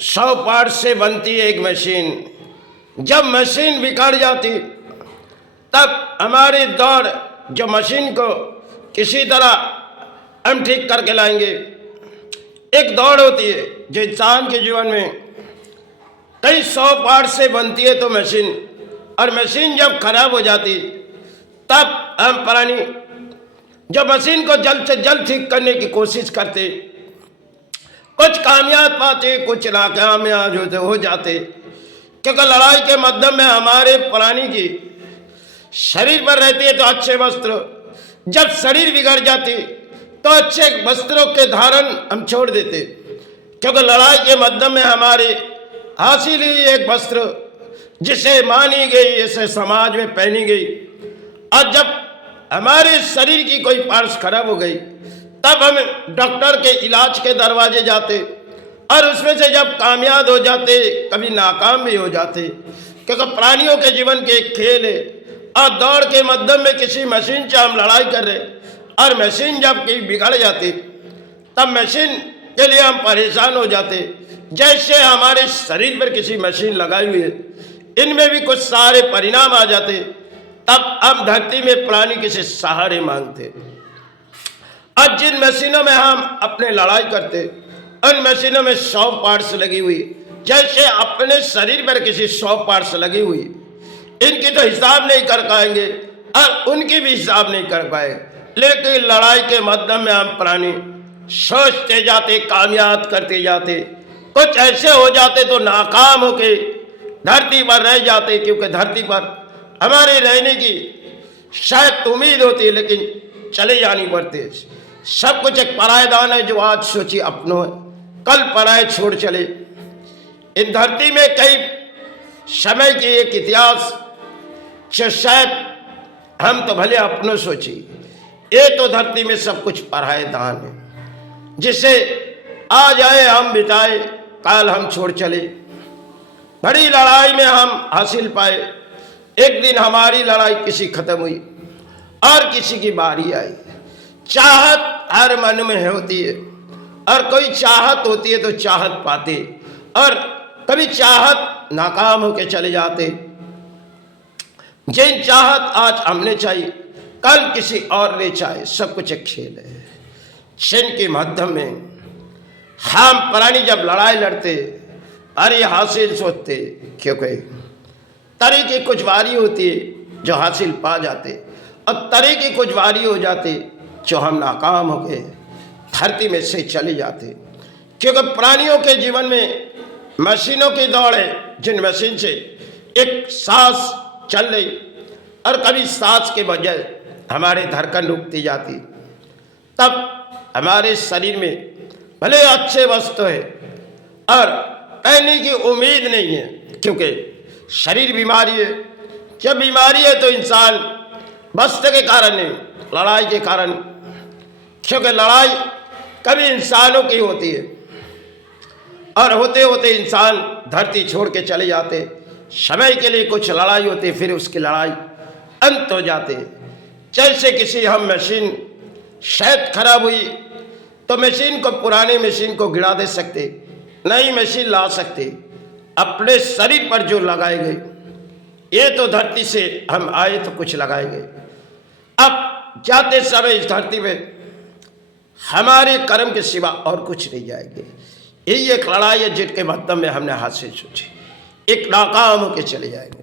100 part से बनती है एक मशीन। जब मशीन बिगड़ जाती तब हमारी दौड़ जो मशीन को किसी तरह हम ठीक करके लाएंगे। एक दौड़ होती है जो इंसान के जीवन में कई 100 पार्ट से बनती है तो मशीन, और मशीन जब खराब हो जाती तब हम प्राणी जब मशीन को जल्द से जल्द ठीक करने की कोशिश करते, कुछ कामयाब पाते कुछ नाकामयाब हो जाते, क्योंकि लड़ाई के मध्यम में हमारे प्राणी की शरीर पर रहती है तो अच्छे वस्त्र, जब शरीर बिगड़ जाती तो अच्छे वस्त्रों के धारण हम छोड़ देते, क्योंकि लड़ाई के मध्यम में हमारे हासिल हुई एक वस्त्र जिसे मानी गई, इसे समाज में पहनी गई, और जब हमारे शरीर की कोई पार्ट्स खराब हो गई तब हम डॉक्टर के इलाज के दरवाजे जाते, और उसमें से जब कामयाब हो जाते कभी नाकाम भी हो जाते, क्योंकि प्राणियों के जीवन के एक खेल है। और दौड़ के मध्यम में किसी मशीन से हम लड़ाई कर रहे, और मशीन जब कहीं बिगड़ जाती तब मशीन के लिए हम परेशान हो जाते। जैसे हमारे शरीर पर किसी मशीन लगाई हुई है, इनमें भी कुछ सारे परिणाम आ जाते, तब हम धरती में प्राणी किसी सहारे मांगते। और जिन मशीनों में हम अपने लड़ाई करते, उन मशीनों में 100 पार्ट्स लगी हुई, जैसे अपने शरीर पर किसी 100 पार्ट्स लगी हुई, इनकी तो हिसाब नहीं कर पाएंगे और उनकी भी हिसाब नहीं कर पाए। लेकिन लड़ाई के मध्यम में हम प्राणी सोचते जाते, कामयाब करते जाते, कुछ ऐसे हो जाते तो नाकाम होके धरती पर रह जाते, क्योंकि धरती पर हमारे रहने की शायद उम्मीद होती है लेकिन चले जानी पड़ती। सब कुछ एक परायदान है जो आज सोची अपनों है, कल पराए छोड़ चले। इन धरती में कई समय की एक इतिहास जो शायद हम तो भले अपनों सोची, ये तो धरती में सब कुछ परायदान है, जिसे आज आए हम बिताए, कल हम छोड़ चले। बड़ी लड़ाई में हम हासिल पाए, एक दिन हमारी लड़ाई किसी खत्म हुई और किसी की बारी आई। चाहत हर मन में होती है, और कोई चाहत होती है तो चाहत पाते, और कभी चाहत नाकाम होके चले जाते। जिन चाहत आज हमने चाहिए कल किसी और ने चाहे, सब कुछ एक खेल है। क्षण के माध्यम में हम प्राणी जब लड़ाई लड़ते अरे हासिल सोचते, क्योंकि तरह की कुछ बारी होती है जो हासिल पा जाते, और तरह की कुछ बारी हो जाती जो हम नाकाम हो गए धरती में से चले जाते। क्योंकि प्राणियों के जीवन में मशीनों की दौड़ है, जिन मशीन से एक सांस चल रही, और कभी सांस के बजाय हमारे धड़कन रुकती जाती, तब हमारे शरीर में भले अच्छे वस्तु है और कहने की उम्मीद नहीं है, क्योंकि शरीर बीमारी है। जब बीमारी है तो इंसान वस्त्र के कारण नहीं, लड़ाई के कारण, क्योंकि लड़ाई कभी इंसानों की होती है, और होते होते इंसान धरती छोड़ के चले जाते। समय के लिए कुछ लड़ाई होती, फिर उसकी लड़ाई अंत हो जाते। जैसे किसी हम मशीन शायद खराब हुई तो मशीन को, पुराने मशीन को गिरा दे सकते, नई मशीन ला सकते, अपने शरीर पर जो लगाए गए। ये तो धरती से हम आए तो कुछ लगाएंगे, अब जाते समय इस धरती में हमारे कर्म के सिवा और कुछ नहीं जाएंगे। यही एक लड़ाई है जिनके माध्यम में हमने हासिल सोची, एक नाकाम होकर चले जाएंगे।